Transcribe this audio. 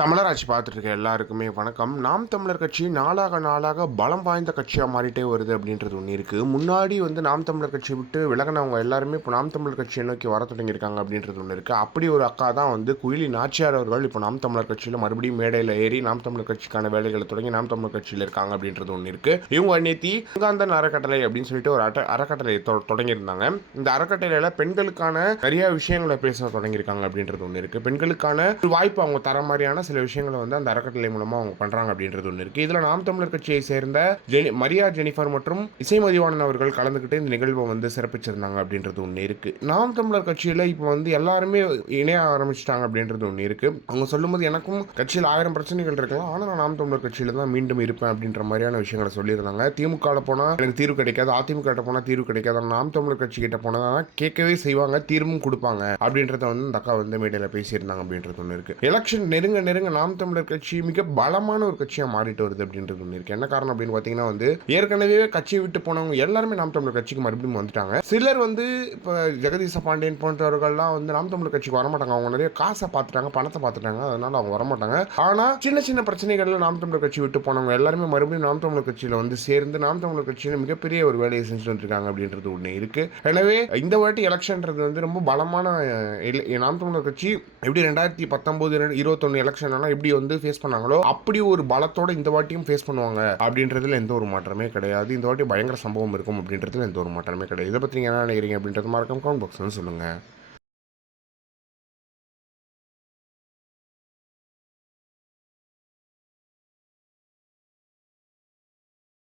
தமிழராட்சி பார்த்துட்டு இருக்க எல்லாருக்குமே வணக்கம். நாம் தமிழர் கட்சி நாளாக நாளாக பலம் வாய்ந்த கட்சியாக மாறிட்டே வருது அப்படின்றது ஒன்று இருக்குது. முன்னாடி வந்து நாம் தமிழர் கட்சி விட்டு விலகினவங்க எல்லாருமே இப்போ நாம் தமிழர் கட்சியை நோக்கி வர தொடங்கியிருக்காங்க அப்படின்றது ஒன்று இருக்குது. அப்படி ஒரு அக்கா தான் வந்து குயிலி நாச்சியார் அவர்கள் இப்போ நாம் தமிழர் கட்சியில் மறுபடியும் மேடையில் ஏறி நாம் தமிழர் கட்சிக்கான வேலைகளை தொடங்கி நாம் தமிழர் கட்சியில் இருக்காங்க அப்படின்றது ஒன்று இருக்குது. இவங்க நேத்தி அங்காந்தன் அறக்கட்டளை அப்படின்னு சொல்லிட்டு ஒரு அறக்கட்டளை தொடங்கியிருந்தாங்க. இந்த அறக்கட்டளையில் பெண்களுக்கான நிறைய விஷயங்களை பேச தொடங்கியிருக்காங்க அப்படின்றது ஒன்று இருக்குது. பெண்களுக்கான வாய்ப்பு அவங்க தர மாதிரியான சில விஷயங்களை வந்து அந்த அறக்கட்டளை மூலமா அவங்க பண்றாங்க அப்படின்றது ஒன்று இருக்கு. இதுல நாம் தமிழர் கட்சியை சேர்ந்த மரியா ஜெனிஃபர் மற்றும் இசை மதிவாணன் அவர்கள் கலந்துக்கிட்டு இந்த நிகழ்வை வந்து சிறப்பிச்சிருந்தாங்க அப்படின்றது ஒன்று இருக்கு. நாம் தமிழர் கட்சியில இப்போ வந்து எல்லாருமே இணைய ஆரம்பிச்சிட்டாங்க அப்படின்றது ஒன்று இருக்கு. அவங்க சொல்லும்போது எனக்கும் கட்சியில் 1000 பிரச்சனைகள் இருக்கலாம், ஆனால் நான் நாம் தமிழர் கட்சியில தான் மீண்டும் இருப்பேன் அப்படின்ற மாதிரியான விஷயங்களை சொல்லியிருந்தாங்க. திமுக போனா எனக்கு தீர்வு கிடைக்காது, அதிமுக போனா தீர்வு கிடைக்காது, நாம் தமிழர் கட்சி கிட்ட போனா கேட்கவே செய்வாங்க, தீர்வும் கொடுப்பாங்க அப்படின்றத வந்து இந்த அக்கா வந்து மேடையில் பேசியிருந்தாங்க அப்படின்றது ஒன்று இருக்கு. எலெக்ஷன் நெருங்க நாம் தமிழர் கட்சி மிக பலமான ஒரு கட்சியாக மாறிட்டு வருது அப்படின்றது ஒன்று இருக்கு. என்ன காரணம் அப்படின்னு பார்த்தீங்கன்னா வந்து ஏற்கனவே கட்சியை விட்டு போனவங்க எல்லாருமே நாம் தமிழர் கட்சிக்கு மறுபடியும் வந்துட்டாங்க. சிலர் வந்து இப்போ ஜெகதீச பாண்டியன் போன்றவர்கள்லாம் வந்து நாம் தமிழர் கட்சிக்கு வரமாட்டாங்க. அவங்க நிறைய காசை பார்த்துட்டாங்க, பணத்தை பார்த்துட்டாங்க, அதனால அவங்க வரமாட்டாங்க. ஆனால் சின்ன சின்ன பிரச்சனைகள்ல நாம் தமிழர் கட்சி விட்டு போனவங்க எல்லாருமே மறுபடியும் நாம் தமிழர் கட்சியில் வந்து சேர்ந்து நாம் தமிழர் கட்சியில் மிகப்பெரிய ஒரு வேலையை செஞ்சுட்டு வந்துருக்காங்க அப்படின்றது ஒன்று இருக்கு. எனவே இந்த வாட்டி எலெக்ஷன்றது வந்து ரொம்ப பலமான நாம் தமிழர் கட்சி எப்படி 2019 21 எலெக்ஷன் எப்படி வந்து ஃபேஸ் பண்ணாங்களோ அப்படி ஒரு பலத்தோட இந்த வாட்டியும் ஃபேஸ் பண்ணுவாங்க அப்படின்றதுல எந்த ஒரு மாற்றமே கிடையாது. இந்த வாட்டி பயங்கர சம்பவம் இருக்கும் அப்படின்றதுல எந்த ஒரு மாற்றமே கிடையாது. இதை பத்தி நீங்க என்ன நினைக்கிறீங்க அப்படின்றது மறக்காம கமெண்ட் பாக்ஸ்ல சொல்லுங்க.